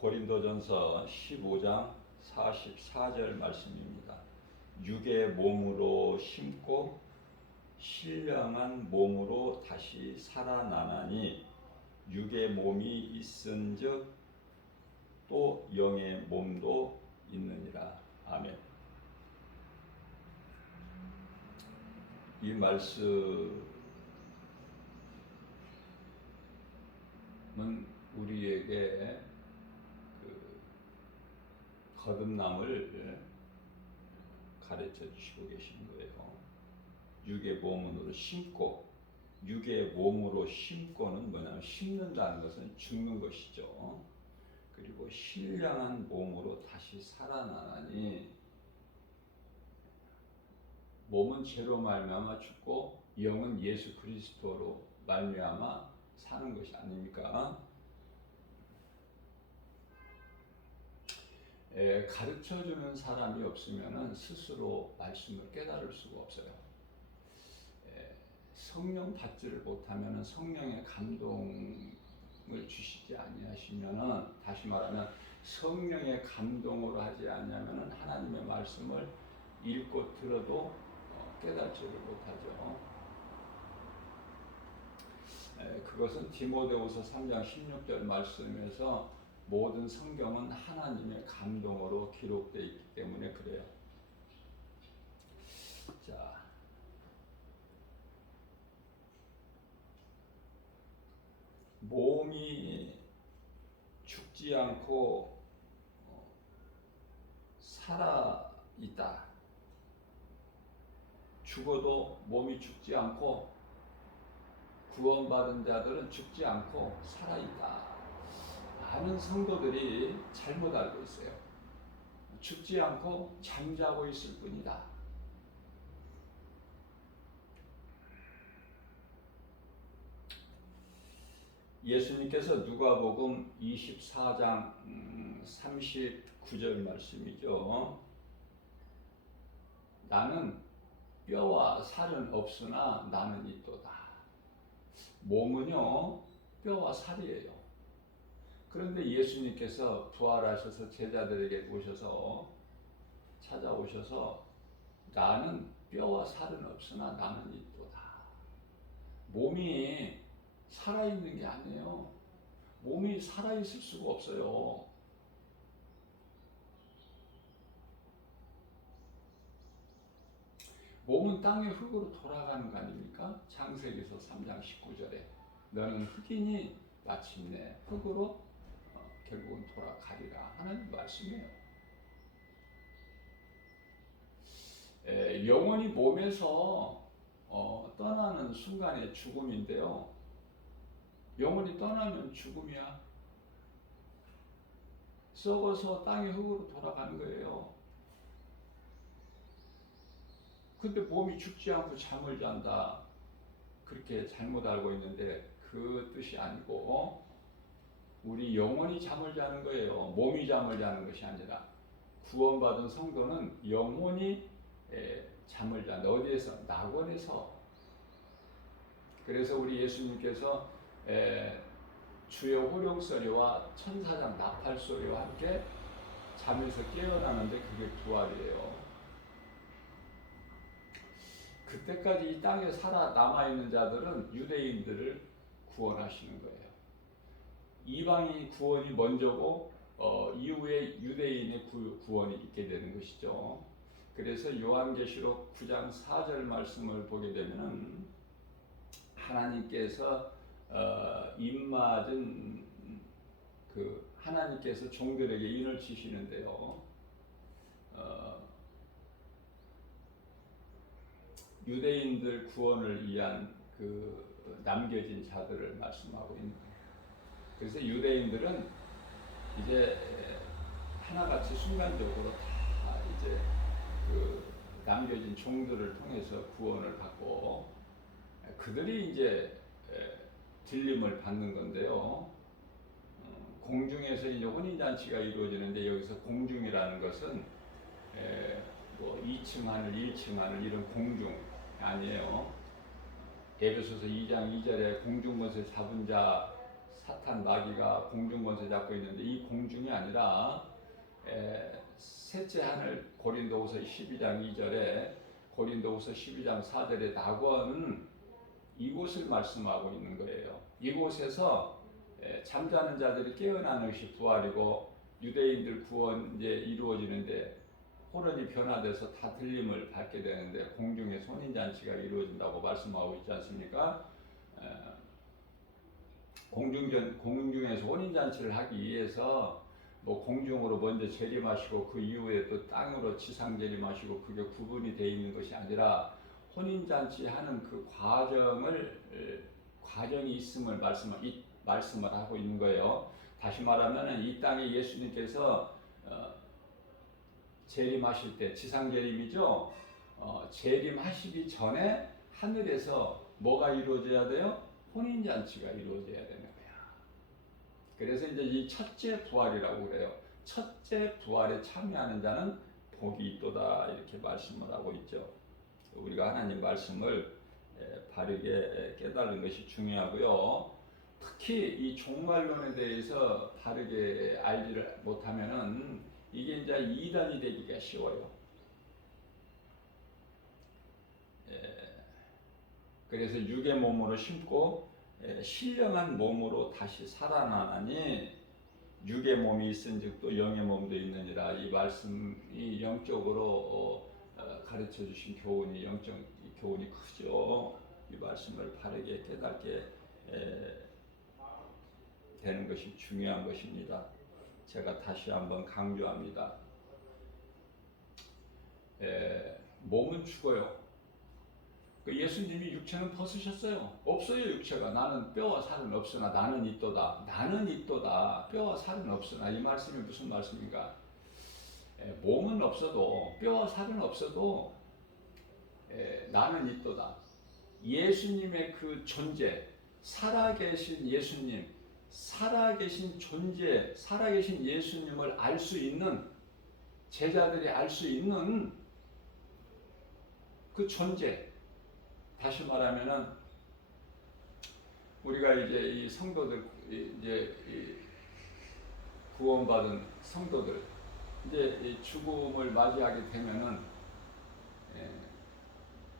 고린도전서 15장 44절 말씀입니다. 육의 몸으로 심고 신령한 몸으로 다시 살아나나니 육의 몸이 있은즉 또 영의 몸도 있느니라. 아멘. 이 말씀은 우리에게 거듭남을 가르쳐 주시고 계신 거예요. 육의 몸으로 심고, 육의 몸으로 심고는 뭐냐면 심는다는 것은 죽는 것이죠. 그리고 신령한 몸으로 다시 살아나니, 몸은 죄로 말미암아 죽고 영은 예수 그리스도로 말미암아 사는 것이 아닙니까? 가르쳐주는 사람이 없으면 스스로 말씀을 깨달을 수가 없어요. 성령 받지를 못하면 성령의 감동을 주시지 아니하시면, 다시 말하면 성령의 감동으로 하지 않으면 하나님의 말씀을 읽고 들어도 깨닫지를 못하죠. 그것은 디모데후서 3장 16절 말씀에서 모든 성경은 하나님의 감동으로 기록되어 있기 때문에 그래요. 자, 몸이 죽지 않고 살아 있다. 죽어도 몸이 죽지 않고 구원받은 자들은 죽지 않고 살아 있다. 많은 성도들이 잘못 알고 있어요. 죽지 않고 잠자고 있을 뿐이다. 예수님께서 누가복음 24장 39절 말씀이죠. 나는 뼈와 살은 없으나 나는 있도다. 몸은요, 뼈와 살이에요. 그런데 예수님께서 부활하셔서 제자들에게 찾아오셔서 나는 뼈와 살은 없으나 나는 있도다. 몸이 살아있는 게 아니에요. 몸이 살아있을 수가 없어요. 몸은 땅의 흙으로 돌아가는 거 아닙니까? 창세기서 3장 19절에 너는 흙이니 마침내 흙으로 결국은 돌아가리라 하는 말씀이에요. 영혼이 몸에서 떠나는 순간의 죽음인데요. 영혼이 떠나면 죽음이야. 썩어서 땅의 흙으로 돌아가는 거예요. 근데 몸이 죽지 않고 잠을 잔다. 그렇게 잘못 알고 있는데 그 뜻이 아니고 우리 영혼이 잠을 자는 거예요. 몸이 잠을 자는 것이 아니라 구원받은 성도는 영혼이 잠을 잔다. 어디에서? 낙원에서. 그래서 우리 예수님께서 주의 호령소리와 천사장 나팔소리와 함께 잠에서 깨어나는데 그게 부활이에요. 그때까지 이 땅에 살아 남아있는 자들은 유대인들을 구원하시는 거예요. 이방인 구원이 먼저고 이후에 유대인의 구원이 있게 되는 것이죠. 그래서 요한계시록 9장 4절 말씀을 보게 되면 하나님께서 입맞은 하나님께서 종들에게 인을 치시는데요. 유대인들 구원을 위한 남겨진 자들을 말씀하고 있는 거예요. 그래서 유대인들은 이제 하나같이 순간적으로 다 이제 남겨진 종들을 통해서 구원을 받고 그들이 이제 들림을 받는 건데요. 공중에서 이제 혼인잔치가 이루어지는데 여기서 공중이라는 것은 뭐 2층 하늘, 1층 하늘 이런 공중 아니에요. 에베소서 2장 2절에 공중권세 잡은 자 사탄 마귀가 공중 권세 잡고 있는데 이 공중이 아니라 셋째 하늘 고린도후서 12장 2절에 고린도후서 12장 4절에 낙원은 이곳을 말씀하고 있는 거예요. 이곳에서 잠자는 자들이 깨어나는 것이 부활이고 유대인들 구원 이제 이루어지는데 호련이 변화돼서 다 들림을 받게 되는데 공중에 혼인잔치가 이루어진다고 말씀하고 있지 않습니까? 공중에서 혼인잔치를 하기 위해서 뭐 공중으로 먼저 재림하시고 그 이후에 또 땅으로 지상 재림하시고 그게 구분이 되어 있는 것이 아니라 혼인잔치 하는 그 과정이 있음을 말씀을 하고 있는 거예요. 다시 말하면 이 땅에 예수님께서 재림하실 때 지상 재림이죠. 재림하시기 전에 하늘에서 뭐가 이루어져야 돼요? 혼인잔치가 이루어져야 되는 거야. 그래서 이제 이 첫째 부활이라고 그래요. 첫째 부활에 참여하는 자는 복이 있도다 이렇게 말씀을 하고 있죠. 우리가 하나님 말씀을 바르게 깨달는 것이 중요하고요. 특히 이 종말론에 대해서 바르게 알지를 못하면은 이게 이제 이단이 되기가 쉬워요. 그래서 육의 몸으로 심고 신령한 몸으로 다시 살아나나니 육의 몸이 있은즉도 영의 몸도 있느니라. 이 말씀이 영적으로 가르쳐 주신 교훈이 영적 교훈이 크죠. 이 말씀을 바르게 깨닫게 되는 것이 중요한 것입니다. 제가 다시 한번 강조합니다. 몸은 죽어요. 예수님이 육체는 벗으셨어요. 없어요 육체가. 나는 뼈와 살은 없으나 나는 있도다. 나는 있도다. 뼈와 살은 없으나 이 말씀이 무슨 말씀인가? 몸은 없어도 뼈와 살은 없어도 나는 있도다. 예수님의 그 존재, 살아계신 예수님, 살아계신 존재, 살아계신 예수님을 알 수 있는 제자들이 알 수 있는 그 존재. 다시 말하면은 우리가 이제 이 성도들 이제 구원받은 성도들 이제 죽음을 맞이하게 되면은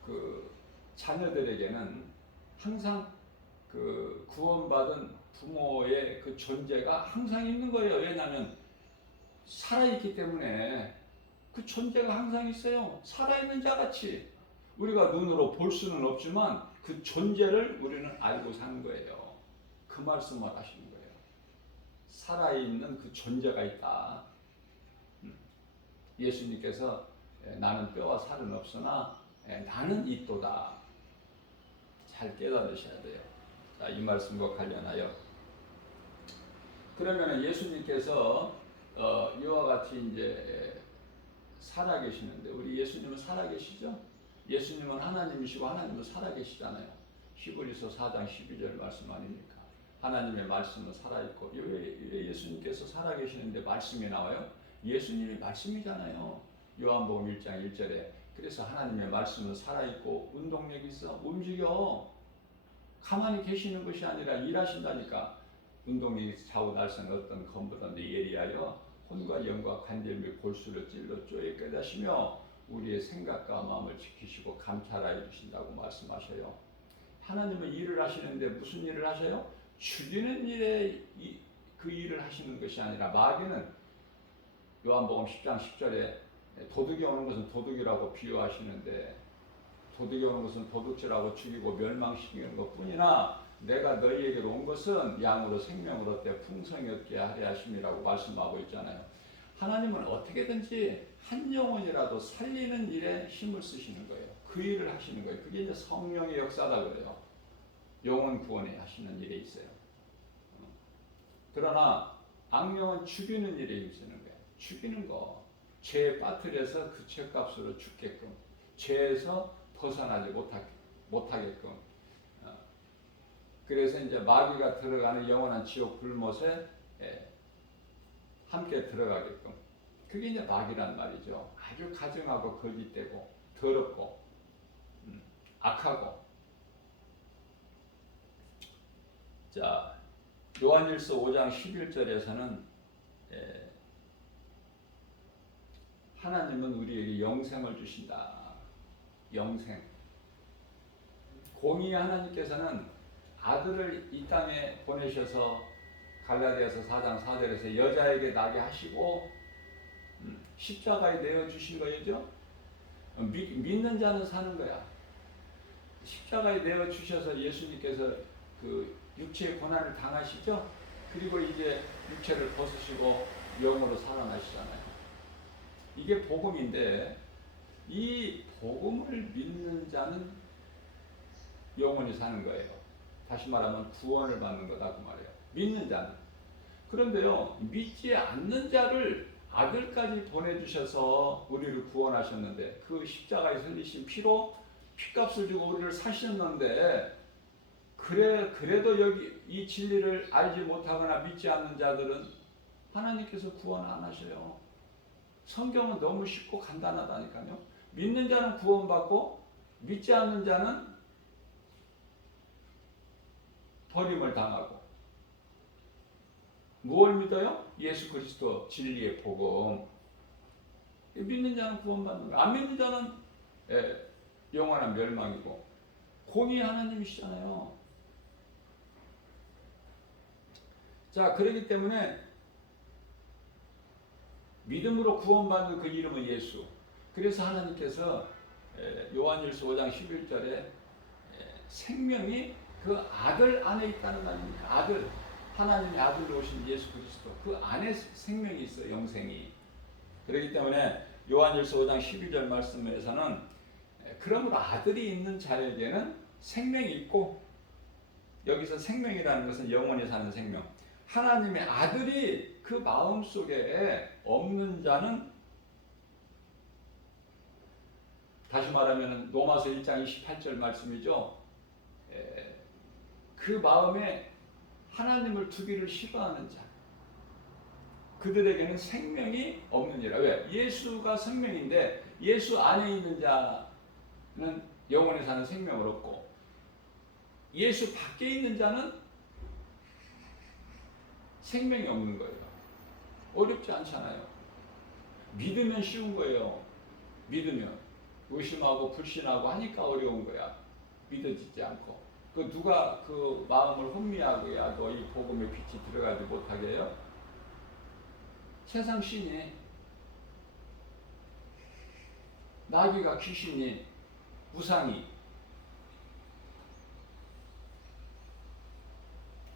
그 자녀들에게는 항상 그 구원받은 부모의 그 존재가 항상 있는 거예요. 왜냐하면 살아있기 때문에 그 존재가 항상 있어요. 살아있는 자같이 우리가 눈으로 볼 수는 없지만 그 존재를 우리는 알고 사는 거예요. 그 말씀을 하시는 거예요. 살아있는 그 존재가 있다. 예수님께서 나는 뼈와 살은 없으나 나는 있도다. 잘 깨달으셔야 돼요. 자, 이 말씀과 관련하여 그러면 예수님께서 이와 같이 이제 살아계시는데 우리 예수님은 살아계시죠? 예수님은 하나님이시고 하나님은 살아계시잖아요. 히브리서 4장 12절 말씀 아닙니까? 하나님의 말씀은 살아있고 왜 예수님께서 살아계시는데 말씀이 나와요? 예수님이 말씀이잖아요. 요한복음 1장 1절에 그래서 하나님의 말씀은 살아있고 운동력이 있어. 움직여. 가만히 계시는 것이 아니라 일하신다니까. 운동력이 좌우 날선 어떤 검보다도 예리하여 혼과 영과 관절 및 골수를 찔러 쪼에 깨닫시며 우리의 생각과 마음을 지키시고 감찰하여 주신다고 말씀하셔요. 하나님은 일을 하시는데 무슨 일을 하셔요? 죽이는 일에 그 일을 하시는 것이 아니라 마귀는 요한복음 10장 10절에 도둑이 오는 것은 도둑이라고 비유하시는데 도둑이 오는 것은 도둑질하고 죽이고 멸망시키는 것뿐이나 내가 너희에게로 온 것은 양으로 생명을 얻되 풍성히 얻게 하려 하심이라고 말씀하고 있잖아요. 하나님은 어떻게든지 한 영혼이라도 살리는 일에 힘을 쓰시는 거예요. 그 일을 하시는 거예요. 그게 이제 성령의 역사다 그래요. 영혼 구원에 하시는 일에 있어요. 그러나 악령은 죽이는 일에 힘쓰는 거예요. 죽이는 거. 죄에 빠뜨려서 그 죄값으로 죽게끔. 죄에서 벗어나지 못하게끔. 그래서 이제 마귀가 들어가는 영원한 지옥 불못에 함께 들어가게끔. 그게 이제 마귀란 말이죠. 아주 가증하고 거짓되고 더럽고 악하고. 자, 요한일서 5장 11절에서는 하나님은 우리에게 영생을 주신다. 영생. 공의의 하나님께서는 아들을 이 땅에 보내셔서 갈라디아서 4장 4절에서 여자에게 나게 하시고 십자가에 내어주신 거죠. 믿는 자는 사는 거야. 십자가에 내어주셔서 예수님께서 그 육체의 고난을 당하시죠. 그리고 이제 육체를 벗으시고 영으로 살아나시잖아요. 이게 복음인데 이 복음을 믿는 자는 영원히 사는 거예요. 다시 말하면 구원을 받는 거다 그 말이에요. 믿는 자는. 그런데요, 믿지 않는 자를 아들까지 보내주셔서 우리를 구원하셨는데 그 십자가에 흘리신 피로 피값을 주고 우리를 사셨는데 그래도 여기 이 진리를 알지 못하거나 믿지 않는 자들은 하나님께서 구원 안 하셔요. 성경은 너무 쉽고 간단하다니까요. 믿는 자는 구원받고 믿지 않는 자는 버림을 당하고. 무엇을 믿어요? 예수 그리스도 진리의 복음. 믿는 자는 구원받는 거예요. 안 믿는 자는 영원한 멸망이고. 공의 하나님이시잖아요. 자, 그렇기 때문에 믿음으로 구원받는 그 이름은 예수. 그래서 하나님께서 요한일서 5장 11절에 생명이 그 아들 안에 있다는 말입니다. 아들, 하나님의 아들로 오신 예수 그리스도, 그 안에 생명이 있어요. 영생이. 그렇기 때문에 요한일서 5장 12절 말씀에서는 그러므로 아들이 있는 자에게는 생명이 있고, 여기서 생명이라는 것은 영원히 사는 생명, 하나님의 아들이 그 마음속에 없는 자는, 다시 말하면 로마서 1장 28절 말씀이죠. 그 마음에 하나님을 두기를 싫어하는 자, 그들에게는 생명이 없느니라. 왜? 예수가 생명인데 예수 안에 있는 자는 영원히 사는 생명을 얻고, 예수 밖에 있는 자는 생명이 없는 거예요. 어렵지 않잖아요. 믿으면 쉬운 거예요. 믿으면. 의심하고 불신하고 하니까 어려운 거야. 믿어지지 않고. 그 누가 그 마음을 혼미하고야 너 이 복음의 빛이 들어가지 못하게 해요? 세상 신이, 나귀가 귀신이, 우상이.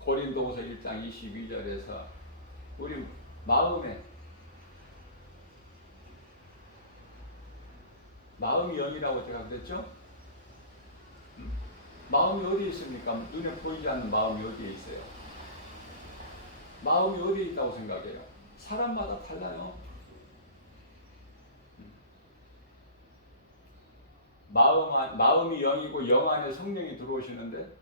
고린도후서 1장 22절에서 우리 마음이 영이라고 제가 그랬죠? 마음이 어디에 있습니까? 눈에 보이지 않는 마음이 어디에 있어요? 마음이 어디에 있다고 생각해요? 사람마다 달라요. 마음이 영이고 영 안에 성령이 들어오시는데,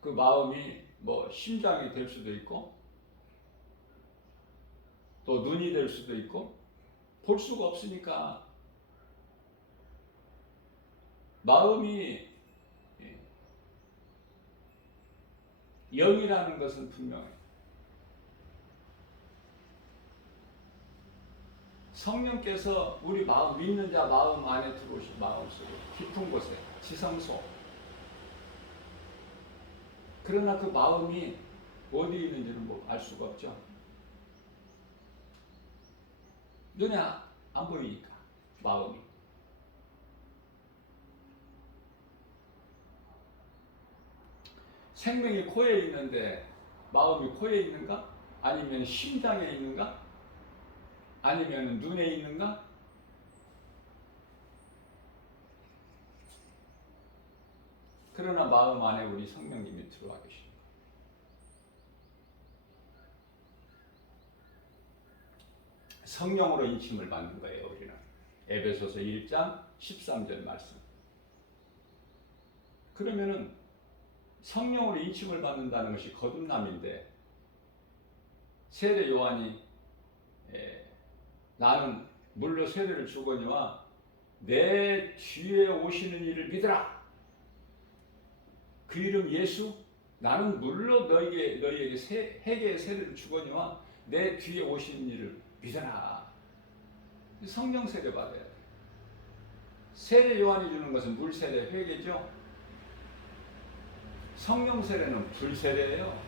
그 마음이 뭐 심장이 될 수도 있고 또 눈이 될 수도 있고, 볼 수가 없으니까 마음이 영이라는 것은 분명해요. 성령께서 우리 마음, 믿는 자 마음 안에 들어오신, 마음속에 깊은 곳에, 지성소. 그러나 그 마음이 어디에 있는지는 뭐 알 수가 없죠. 눈에 안 보이니까 마음이. 생명이 코에 있는데 마음이 코에 있는가? 아니면 심장에 있는가? 아니면 눈에 있는가? 그러나 마음 안에 우리 성령님이 들어와 계십니다. 성령으로 인침을 받는 거예요, 우리는. 에베소서 1장 13절 말씀. 그러면은 성령으로 인침을 받는다는 것이 거듭남인데, 세례 요한이 나는 물로 세례를 주거니와 내 뒤에 오시는 이를 믿으라. 그 이름 예수? 나는 물로 너희에게 회개의 세례를 주거니와 내 뒤에 오신 이를 믿어라. 성령 세례 받아야 돼. 세례 요한이 주는 것은 물 세례 회개죠. 성령 세례는 불 세례예요.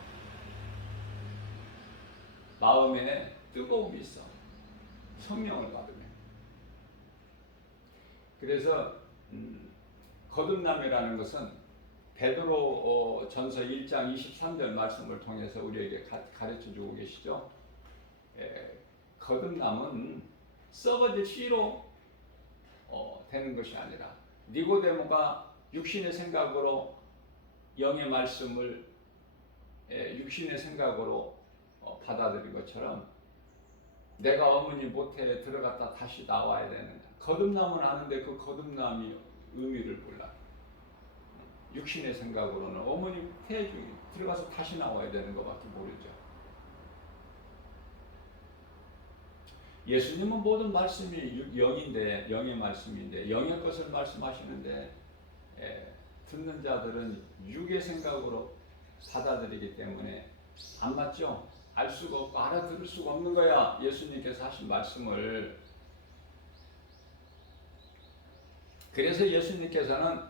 마음에 뜨거움이 있어. 성령을 받으면. 그래서 거듭남이라는 것은 베드로 전서 1장 23절 말씀을 통해서 우리에게 가르쳐 주고 계시죠. 거듭남은 썩어질 씨로 되는 것이 아니라 니고데모가 육신의 생각으로 영의 말씀을 육신의 생각으로 받아들인 것처럼 내가 어머니 모태에 들어갔다 다시 나와야 되는, 거듭남은 아는데 그 거듭남이 의미를 몰라. 육신의 생각으로는 어머니 태 중에 들어가서 다시 나와야 되는 것밖에 모르죠. 예수님은 모든 말씀이 영인데, 영의 말씀인데 영의 것을 말씀하시는데 듣는 자들은 육의 생각으로 받아들이기 때문에 안 맞죠? 알 수가 없고 알아들을 수가 없는 거야. 예수님께서 하신 말씀을. 그래서 예수님께서는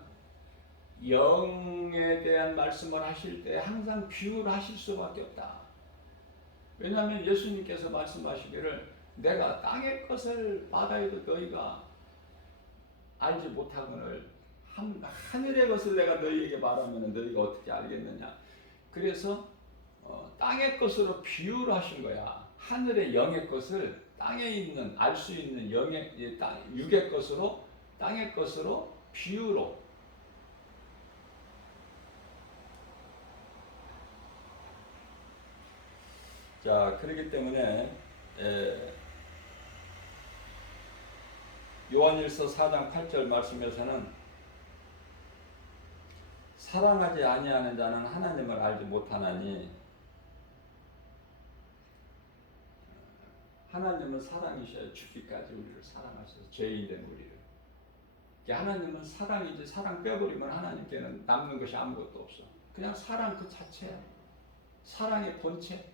영에 대한 말씀을 하실 때 항상 비유를 하실 수밖에 없다. 왜냐하면 예수님께서 말씀하시기를 내가 땅의 것을 받아야도 너희가 알지 못하거늘 하늘의 것을 내가 너희에게 말하면 너희가 어떻게 알겠느냐. 그래서 땅의 것으로 비유를 하신 거야. 하늘의 영의 것을 땅에 있는 알 수 있는 영의 육의 것으로 땅의 것으로 비유로. 자, 그렇기 때문에 요한일서 4장 8절 말씀에서는 사랑하지 아니하는 자는 하나님을 알지 못하나니 하나님은 사랑이셔야 죽기까지 우리를 사랑하셔서 죄인 된 우리를. 하나님은 사랑이지, 사랑 빼버리면 하나님께는 남는 것이 아무것도 없어. 그냥 사랑 그 자체야. 사랑의 본체.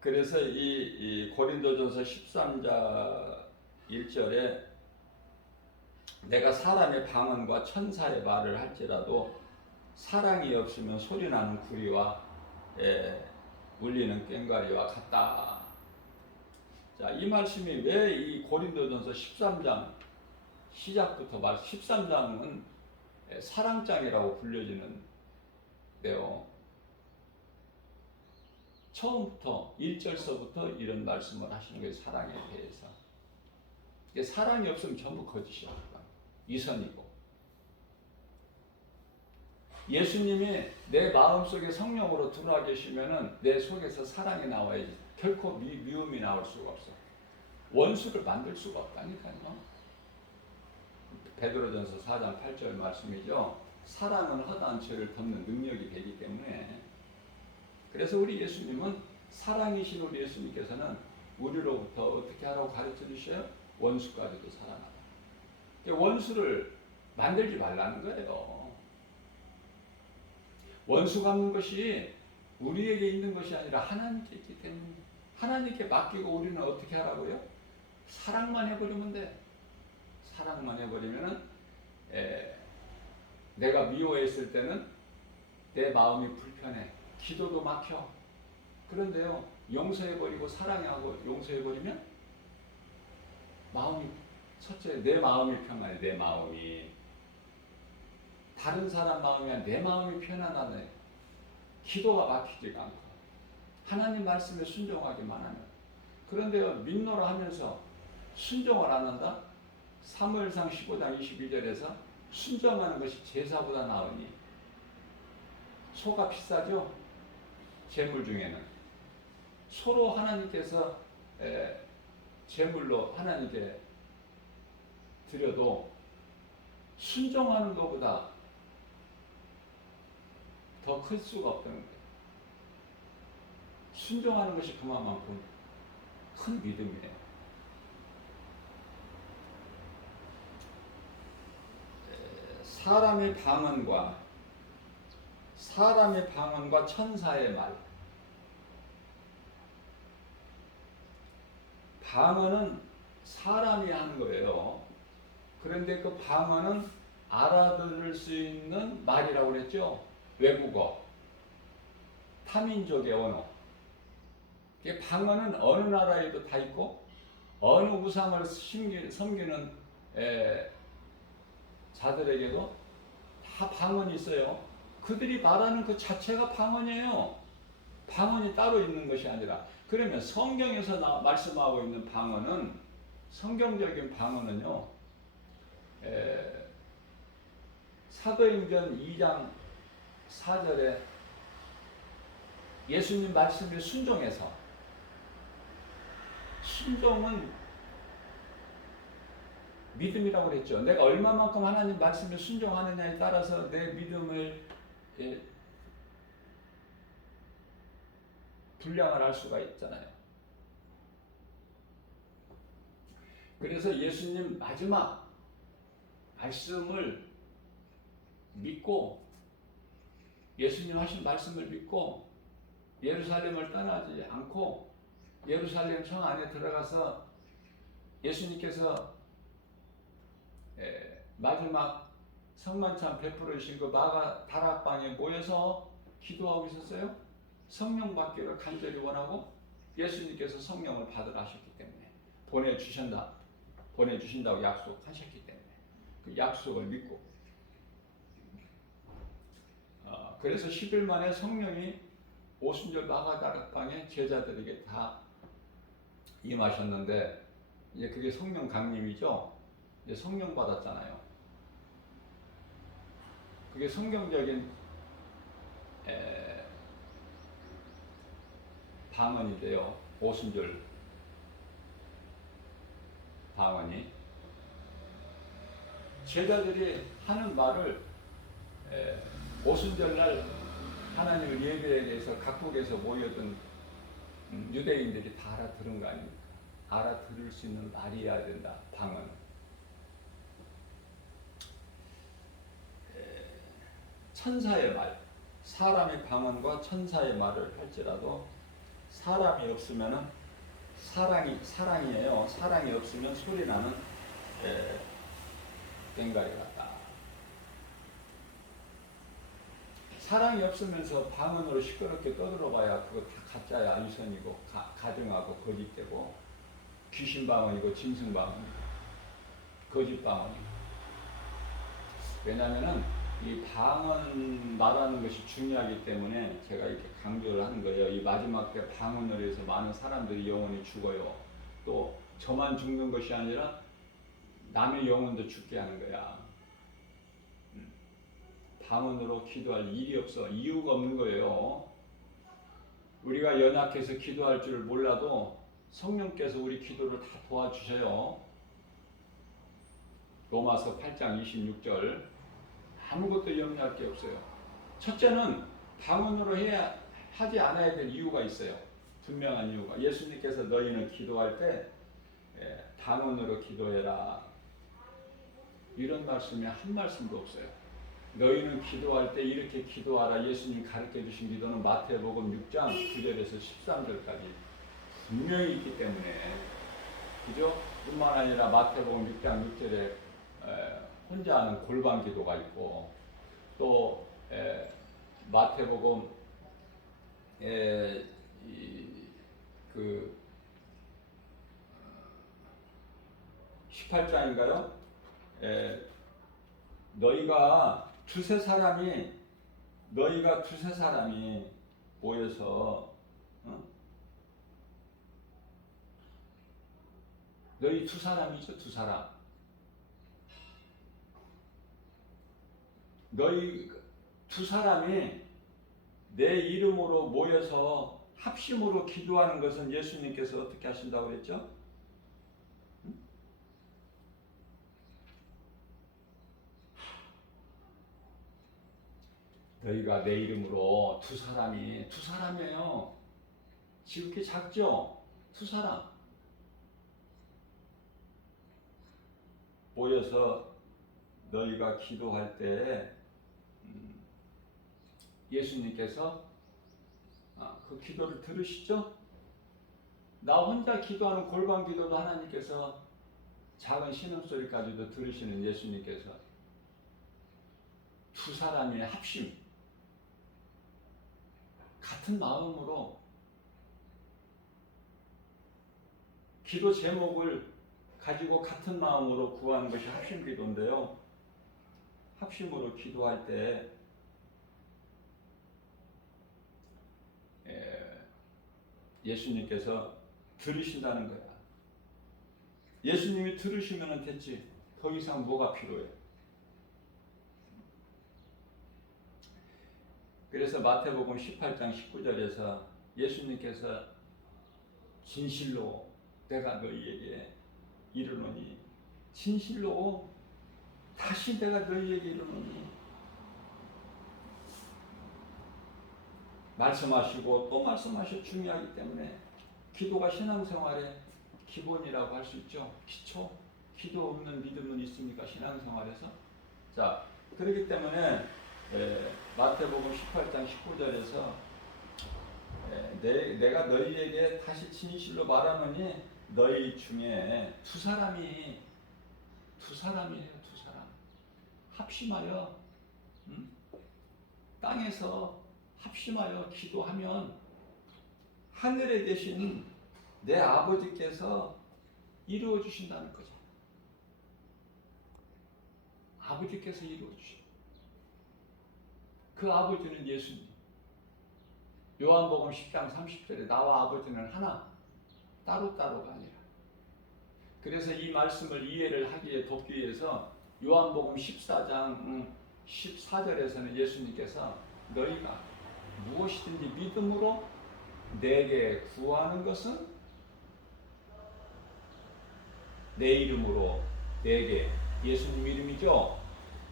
그래서 이 고린도전서 13장 1절에 내가 사람의 방언과 천사의 말을 할지라도 사랑이 없으면 소리나는 구리와 울리는 꽹과리와 같다. 자, 이 말씀이 왜 이 고린도전서 13장 시작부터 13장은 사랑장이라고 불려지는데요. 처음부터 1절서부터 이런 말씀을 하시는 거예요. 사랑에 대해서. 사랑이 없으면 전부 거짓이야. 이선이고. 예수님이 내 마음속에 성령으로 들어와 계시면은 내 속에서 사랑이 나와야지. 결코 미움이 나올 수가 없어. 원수를 만들 수가 없다니까요. 베드로전서 4장 8절 말씀이죠. 사랑은 허다한 죄를 덮는 능력이 되기 때문에. 그래서 우리 예수님은 사랑이신 우리 예수님께서는 우리로부터 어떻게 하라고 가르쳐 주셔요? 원수까지도 사랑하라. 원수를 만들지 말라는 거예요. 원수 갚는 것이 우리에게 있는 것이 아니라 하나님께 있기 때문에 하나님께 맡기고 우리는 어떻게 하라고요? 사랑만 해버리면 돼. 사랑만 해버리면은 내가 미워했을 때는 내 마음이 불편해. 기도도 막혀. 그런데요, 용서해버리고 사랑하고 용서해버리면 마음이, 첫째 내 마음이 평안해. 내 마음이. 다른 사람 마음이 아니라 내 마음이 편안하네. 기도가 막히지가 않고 하나님 말씀에 순종하기만 하면. 그런데요, 믿노라 하면서 순종을 안 한다? 사무엘상 15장 22절에서 순종하는 것이 제사보다 나으니. 소가 비싸죠? 제물 중에는. 소로 하나님께서 제물로 하나님께 드려도 순종하는 것보다 더 클 수가 없다는 거예요. 순종하는 것이 그만큼 큰 믿음이에요. 사람의 방언과 천사의 말. 방언은 사람이 하는 거예요. 그런데 그 방언은 알아들을 수 있는 말이라고 그랬죠. 외국어, 타민족의 언어. 방언은 어느 나라에도 다 있고 어느 우상을 섬기는 자들에게도 다 방언이 있어요. 그들이 말하는 그 자체가 방언이에요. 방언이 따로 있는 것이 아니라. 그러면 성경에서 말씀하고 있는 방언은, 성경적인 방언은요, 사도행전 2장 4절에 예수님 말씀에 순종해서, 순종은 믿음이라고 그랬죠. 내가 얼마만큼 하나님 말씀에 순종하느냐에 따라서 내 믿음을 분량을 할 수가 있잖아요. 그래서 예수님 마지막 말씀을 믿고, 예수님 하신 말씀을 믿고 예루살렘을 떠나지 않고 예루살렘 성 안에 들어가서 예수님께서 마지막 성만찬 베풀으신 그 마가 다락방에 모여서 기도하고 있었어요. 성령 받기를 간절히 원하고 예수님께서 성령을 받으라 하셨기 때문에 보내주신다고 약속하셨기 때문에 그 약속을 믿고, 그래서 10일 만에 성령이 오순절 마가 다락방에 제자들에게 다 임하셨는데, 이제 그게 성령 강림이죠. 이제 성령 받았잖아요. 그게 성경적인 방언인데요. 오순절 방언이, 제자들이 하는 말을 오순절날 하나님을 예배에 대해서 각국에서 모여든 유대인들이 다 알아들은 거 아닙니까? 알아들을 수 있는 말이어야 된다. 방언. 천사의 말, 사람의 방언과 천사의 말을 할지라도 사람이 없으면은 사랑이에요. 사랑이 없으면 소리나는 꽹과리 같다. 사랑이 없으면서 방언으로 시끄럽게 떠들어봐야 그거 다 가짜야. 유선이고 가증하고 거짓되고 귀신 방언이고 짐승 방언이고 거짓 방언이고. 왜냐하면은 이 방언 말하는 것이 중요하기 때문에 제가 이렇게 강조를 하는 거예요. 이 마지막 때 방언으로 해서 많은 사람들이 영혼이 죽어요. 또 저만 죽는 것이 아니라 남의 영혼도 죽게 하는 거야. 방언으로 기도할 일이 없어. 이유가 없는 거예요. 우리가 연약해서 기도할 줄 몰라도 성령께서 우리 기도를 다 도와주셔요. 로마서 8장 26절. 아무것도 염려할 게 없어요. 첫째는 방언으로 하지 않아야 될 이유가 있어요. 분명한 이유가. 예수님께서 너희는 기도할 때 방언으로 기도해라. 이런 말씀이 한 말씀도 없어요. 너희는 기도할 때 이렇게 기도하라. 예수님 가르쳐 주신 기도는 마태복음 6장 9절에서 13절까지 분명히 있기 때문에, 그죠? 뿐만 아니라 마태복음 6장 6절에 혼자 하는 골방 기도가 있고, 또 마태복음 그 18장인가요? 너희가 두세 사람이 모여서 너희 두 사람이죠. 두 사람. 너희 두 사람이 내 이름으로 모여서 합심으로 기도하는 것은 예수님께서 어떻게 하신다고 그랬죠? 너희가 내 이름으로 두 사람이에요. 지극히 작죠? 두 사람 모여서 너희가 기도할 때 예수님께서 그 기도를 들으시죠? 나 혼자 기도하는 골방 기도도 하나님께서 작은 신음소리까지도 들으시는 예수님께서 두 사람의 합심, 같은 마음으로 기도 제목을 가지고 같은 마음으로 구하는 것이 합심 기도인데요. 합심으로 기도할 때 예수님께서 들으신다는 거야. 예수님이 들으시면 됐지. 더 이상 뭐가 필요해? 그래서 마태복음 18장 19절에서 예수님께서 진실로 내가 너희에게 이르노니, 진실로 다시 내가 너희에게 이르노니 말씀하시고 또 말씀하셔 중요하기 때문에 기도가 신앙생활의 기본이라고 할 수 있죠. 기초. 기도 없는 믿음은 있습니까? 신앙생활에서. 자, 그렇기 때문에 마태복음 18장 19절에서 내가 너희에게 다시 진실로 말하노니 너희 중에 두 사람이에요. 두 사람 합심하여 땅에서 합심하여 기도하면 하늘에 계신 내 아버지께서 이루어 주신다는 거죠. 아버지께서 이루어 주신 그 아버지는 예수님. 요한복음 10장 30절에 나와 아버지는 하나, 따로따로가 아니라. 그래서 이 말씀을 이해를 하기에 돕기 위해서 요한복음 14장 14절에서는 예수님께서 너희가 무엇이든지 믿음으로 내게 구하는 것은 내 이름으로 내게, 예수님 이름이죠.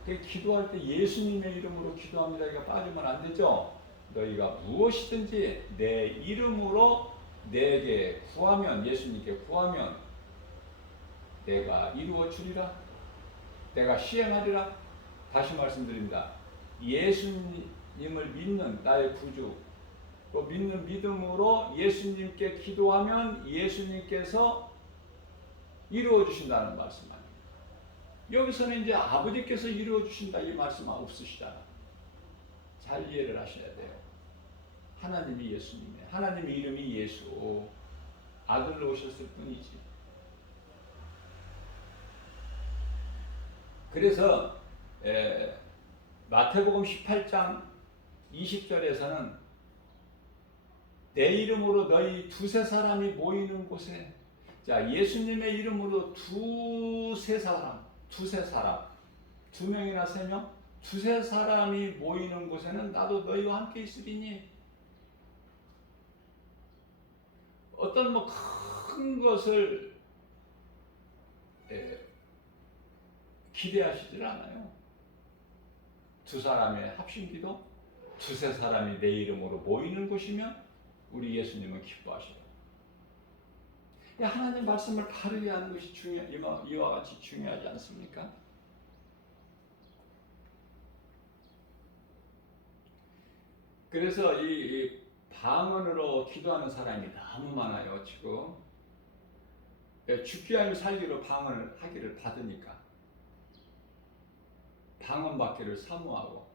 기도할 때 예수님의 이름으로 기도합니다. 이거 빠지면 안 되죠. 너희가 무엇이든지 내 이름으로 내게 구하면, 예수님께 구하면 내가 이루어 주리라. 내가 시행하리라. 다시 말씀드립니다. 예수님을 믿는 나의 구주, 또 믿는 믿음으로 예수님께 기도하면 예수님께서 이루어 주신다는 말씀 아닙니까? 여기서는 이제 아버지께서 이루어 주신다 이 말씀 없으시잖아. 잘 이해를 하셔야 돼요. 하나님이 예수님이에요. 하나님의 이름이 예수. 아들로 오셨을 뿐이지. 그래서 마태복음 18장 20절에서는 내 이름으로 너희 두세 사람이 모이는 곳에, 자, 예수님의 이름으로 두세 사람, 두 명이나 세 명, 두세 사람이 모이는 곳에는 나도 너희와 함께 있으리니. 어떤 뭐 큰 것을 기대하시질 않아요. 두 사람의 합심기도, 두세 사람이 내 이름으로 모이는 곳이면 우리 예수님은 기뻐하셔요. 하나님 말씀을 바르게 하는 것이 이와 같이 중요하지 않습니까? 그래서 이 방언으로 기도하는 사람이 너무 많아요. 지금 죽기 아니면 살기로 방언을 하기를 받으니까 방언 받기를 사모하고,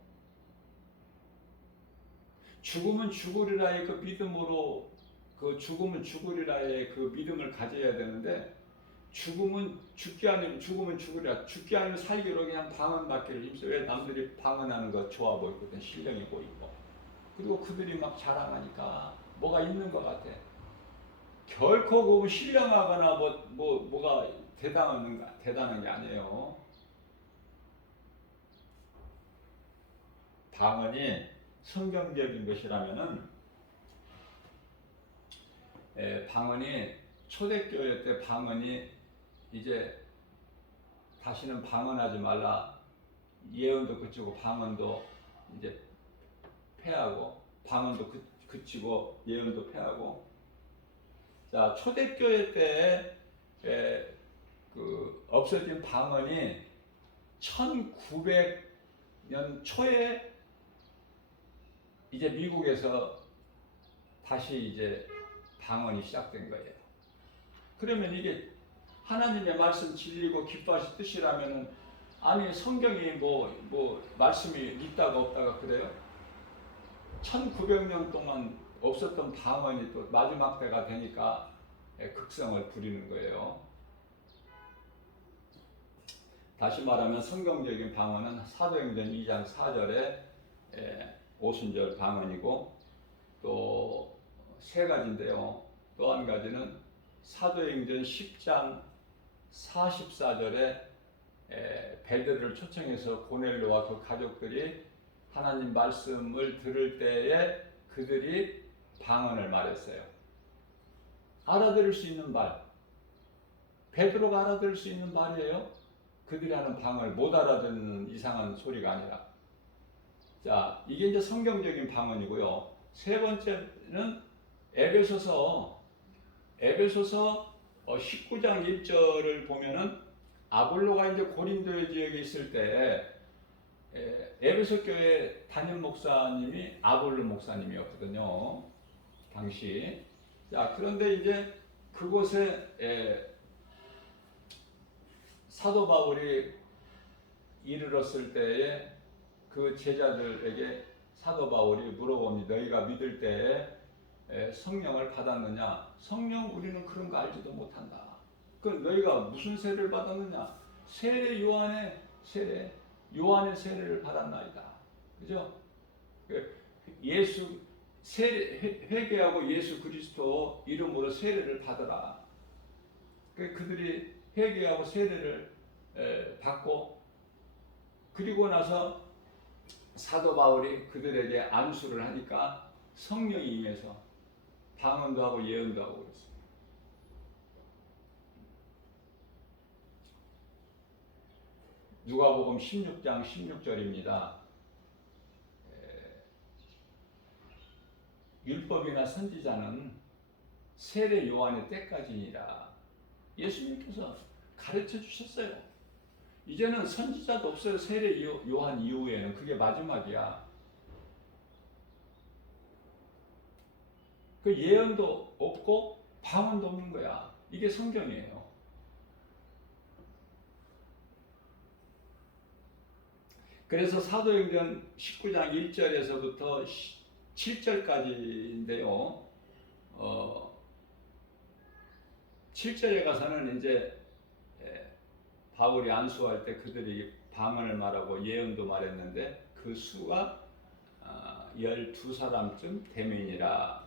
죽으면 죽으리라의 그 믿음으로, 그 죽으면 죽으리라의 그 믿음을 가져야 되는데, 죽으면 죽기 아니면 죽으면 죽으리라, 죽기 아니면 살기로 그냥 방언 받기를 힘써. 왜? 남들이 방언하는 거 좋아 보이거든. 신령해 보이고. 그리고 그들이 막 자랑하니까 뭐가 있는 것 같아. 결코 그 신령하거나 뭐가 대단한 게 아니에요. 방언이 성경적인 것이라면은, 방언이 초대교회 때 방언이 이제 다시는 방언하지 말라, 예언도 그치고 방언도 이제 폐하고, 방언도 그치고 예언도 폐하고. 자, 초대교회 때 그 없어진 방언이 1900년 초에 이제 미국에서 다시 이제 방언이 시작된 거예요. 그러면 이게 하나님의 말씀 진리고 기뻐하실 뜻이라면은, 아니 성경이 뭐 말씀이 있다가 없다가 그래요? 1900년 동안 없었던 방언이 또 마지막 때가 되니까 극성을 부리는 거예요. 다시 말하면 성경적인 방언은 사도행전 2장 4절에 오순절 방언이고, 또 세 가지인데요. 또 한 가지는 사도행전 10장 44절에 베드로를 초청해서 고넬료와 그 가족들이 하나님 말씀을 들을 때에 그들이 방언을 말했어요. 알아들을 수 있는 말, 베드로가 알아들을 수 있는 말이에요. 그들이 하는 방언을 못 알아듣는 이상한 소리가 아니라. 자, 이게 이제 성경적인 방언이고요. 세 번째는 에베소서 19장 1절을 보면은, 아볼로가 이제 고린도 지역에 있을 때 에베소 교회 담임 목사님이 아볼로 목사님이었거든요, 당시. 자, 그런데 이제 그곳에 사도 바울이 이르렀을 때에 그 제자들에게 사도 바울이 물어봅니다. 너희가 믿을 때에 성령을 받았느냐? 성령 우리는 그런 거 알지도 못한다. 그 너희가 무슨 세례를 받았느냐? 세례 요한의 세례를 받았나이다. 그죠? 예수 회개하고 예수 그리스도 이름으로 세례를 받으라. 그들이 회개하고 세례를 받고, 그리고 나서 사도 바울이 그들에게 안수를 하니까 성령이 임해서 방언도 하고 예언도 하고 그랬어요. 누가복음 16장 16절입니다. 율법이나 선지자는 세례 요한의 때까지니라. 예수님께서 가르쳐 주셨어요. 이제는 선지자도 없어요. 세례 요한 이후에는. 그게 마지막이야. 그 예언도 없고 방언도 없는 거야. 이게 성경이에요. 그래서 사도행전 19장 1절에서부터 7절까지인데요. 7절에 가서는 이제 바울이 안수할 때 그들이 방언을 말하고 예언도 말했는데 그 수가 12사람쯤 되면이라.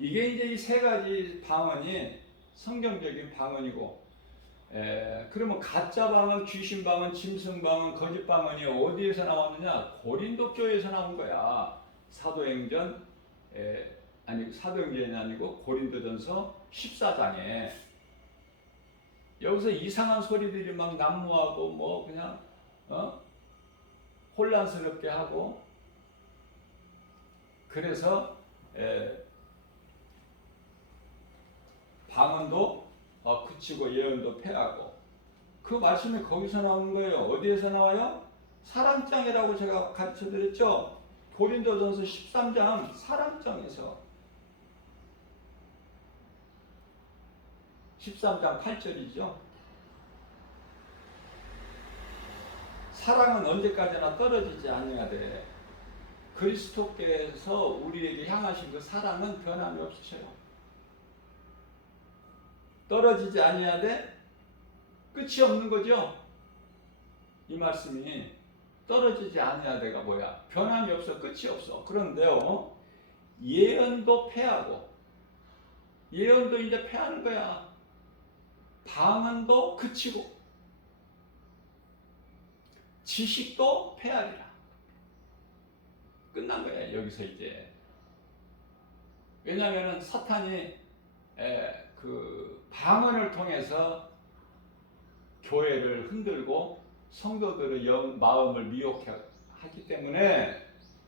이게 이제 이 세 가지 방언이 성경적인 방언이고, 그러면 가짜 방언, 귀신 방언, 짐승 방언, 거짓 방언이 어디에서 나왔느냐? 고린도 교회에서 나온 거야. 사도행전이 아니고 고린도전서 14장에 여기서 이상한 소리들이 막 난무하고 뭐 그냥 혼란스럽게 하고, 그래서 방언도 그치고 예언도 패하고, 그 말씀이 거기서 나오는 거예요. 어디에서 나와요? 사랑장이라고 제가 가르쳐 드렸죠. 고린도전서 13장 사랑장에서 13장 8절이죠. 사랑은 언제까지나 떨어지지 아니하되 그리스도께서 우리에게 향하신 그 사랑은 변함이 없으셔요. 떨어지지 아니하되 끝이 없는 거죠. 이 말씀이 떨어지지 아니하되가 뭐야? 변함이 없어, 끝이 없어. 그런데요, 예언도 패하고, 예언도 이제 패하는 거야. 방언도 그치고, 지식도 패하리라. 끝난 거야, 여기서 이제. 왜냐하면 사탄이 그 방언을 통해서 교회를 흔들고 성도들의 마음을 미혹하기 때문에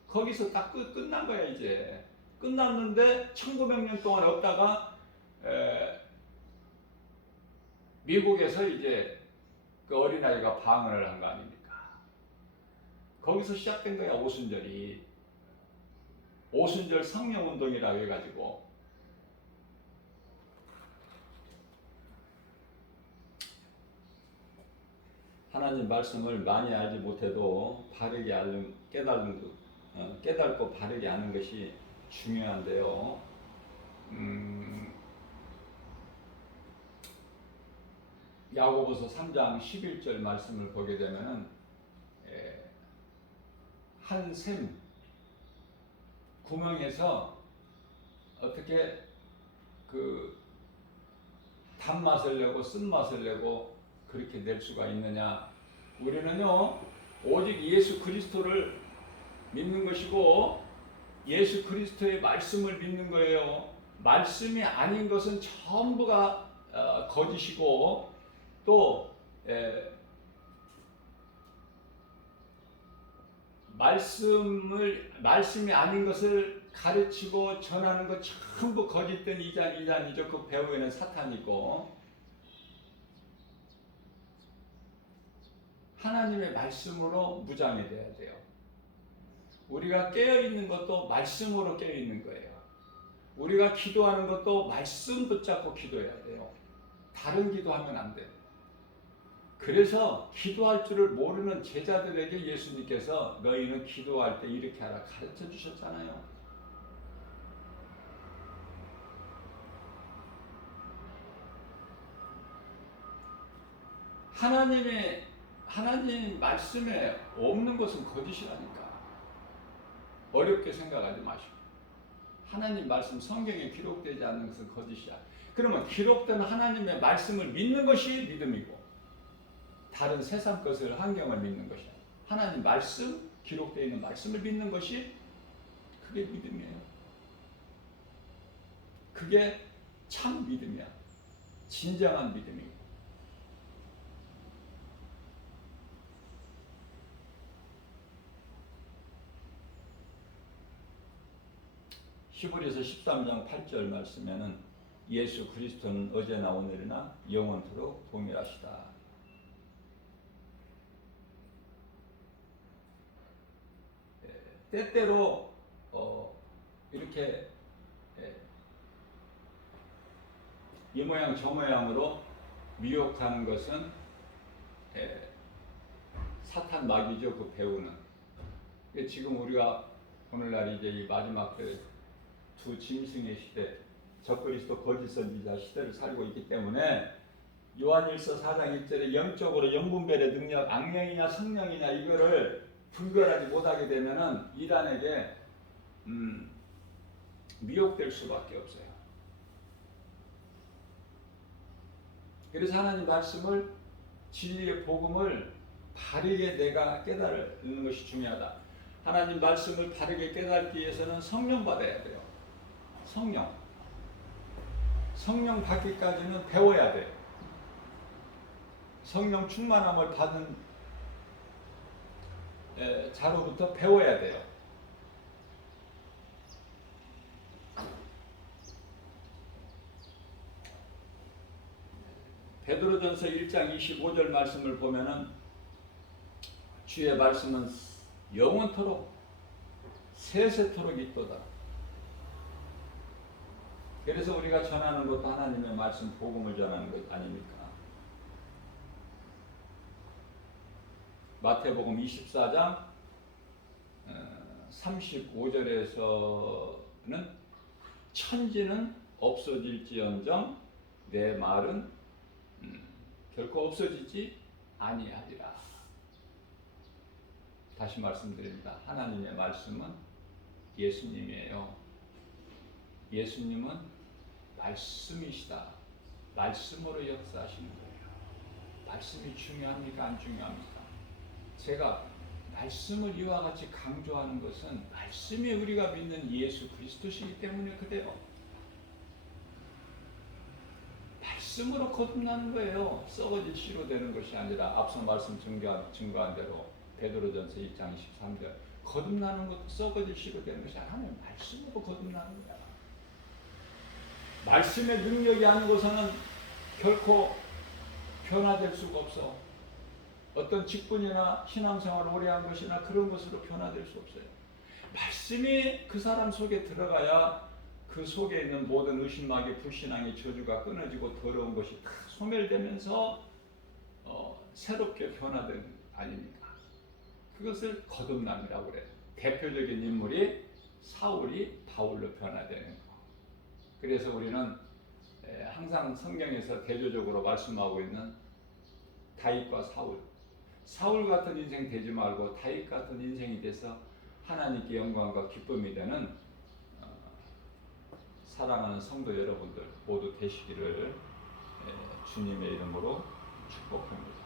거기서 딱 끝난 거야, 이제. 끝났는데 1900년 동안 없다가 미국에서 이제 그 어린아이가 방언을 한 거 아닙니까? 거기서 시작된 거야. 오순절이. 오순절 성령운동이라고 해가지고. 하나님 말씀을 많이 알지 못해도 바르게 깨닫고 바르게 아는 것이 중요한데요. 야고보서 3장 11절 말씀을 보게 되면은 한 샘 구멍에서 어떻게 그 단맛을 내고 쓴맛을 내고 그렇게 낼 수가 있느냐. 우리는요 오직 예수 그리스도를 믿는 것이고 예수 그리스도의 말씀을 믿는 거예요. 말씀이 아닌 것은 전부가 거짓이고 또 말씀이 아닌 것을 가르치고 전하는 것 전부 거짓된 이단이죠. 그 배후에는 사탄이고 하나님의 말씀으로 무장이 돼야 돼요. 우리가 깨어있는 것도 말씀으로 깨어있는 거예요. 우리가 기도하는 것도 말씀 붙잡고 기도해야 돼요. 다른 기도하면 안 돼요. 그래서 기도할 줄을 모르는 제자들에게 예수님께서 너희는 기도할 때 이렇게 하라 가르쳐 주셨잖아요. 하나님 말씀에 없는 것은 거짓이라니까. 어렵게 생각하지 마시고. 하나님 말씀 성경에 기록되지 않는 것은 거짓이야. 그러면 기록된 하나님의 말씀을 믿는 것이 믿음이고 다른 세상 것을 환경을 믿는 것이야. 하나님 말씀, 기록되어 있는 말씀을 믿는 것이 그게 믿음이에요. 그게 참 믿음이야. 진정한 믿음이고. 히브리서 13장 8절 말씀에는 예수 그리스도는 어제나 오늘이나 영원토록 동일하시다. 때때로 이렇게 이 모양 저 모양으로 미혹하는 것은 사탄 마귀죠. 그 배우는. 지금 우리가 오늘날 이제 이 마지막 두 짐승의 시대, 적그리스도 거짓 선지자 시대를 살고 있기 때문에 요한일서 4장 1절에 영적으로 영분별의 능력, 악령이냐 성령이냐 이거를 분별하지 못하게 되면은 이단에게 미혹될 수밖에 없어요. 그래서 하나님 말씀을 진리의 복음을 바르게 내가 깨달는 것이 중요하다. 하나님 말씀을 바르게 깨닫기 위해서는 성령 받아야 돼요. 성령 받기까지는 배워야 돼요. 성령 충만함을 받은 자로부터 배워야 돼요. 베드로전서 1장 25절 말씀을 보면은 주의 말씀은 영원토록 세세토록 있도다. 그래서 우리가 전하는 것도 하나님의 말씀 복음을 전하는 것 아닙니까? 마태복음 24장 35절에서는 천지는 없어질지언정 내 말은 결코 없어지지 아니하리라. 다시 말씀드립니다. 하나님의 말씀은 예수님이에요. 예수님은 말씀이시다. 말씀으로 역사하시는 거예요. 말씀이 중요합니까? 안 중요합니까? 제가 말씀을 이와 같이 강조하는 것은 말씀이 우리가 믿는 예수 그리스도시기 때문에 그래요. 말씀으로 거듭나는 거예요. 썩어질 씨로 되는 것이 아니라 앞서 말씀 증거한 대로 베드로전서 1장 23절 거듭나는 것도 썩어질 씨로 되는 것이 아니라 말씀으로 거듭나는 거야. 말씀의 능력이 아니고서는 결코 변화될 수가 없어. 어떤 직분이나 신앙생활을 오래 한 것이나 그런 것으로 변화될 수 없어요. 말씀이 그 사람 속에 들어가야 그 속에 있는 모든 의심마귀, 불신앙의 저주가 끊어지고 더러운 것이 다 소멸되면서 새롭게 변화된 아닙니까? 그것을 거듭남이라고 그래요. 대표적인 인물이 사울이 바울로 변화되는 거. 그래서 우리는 항상 성경에서 대조적으로 말씀하고 있는 다윗과 사울 같은 인생 되지 말고 다윗 같은 인생이 돼서 하나님께 영광과 기쁨이 되는 사랑하는 성도 여러분들 모두 되시기를 주님의 이름으로 축복합니다.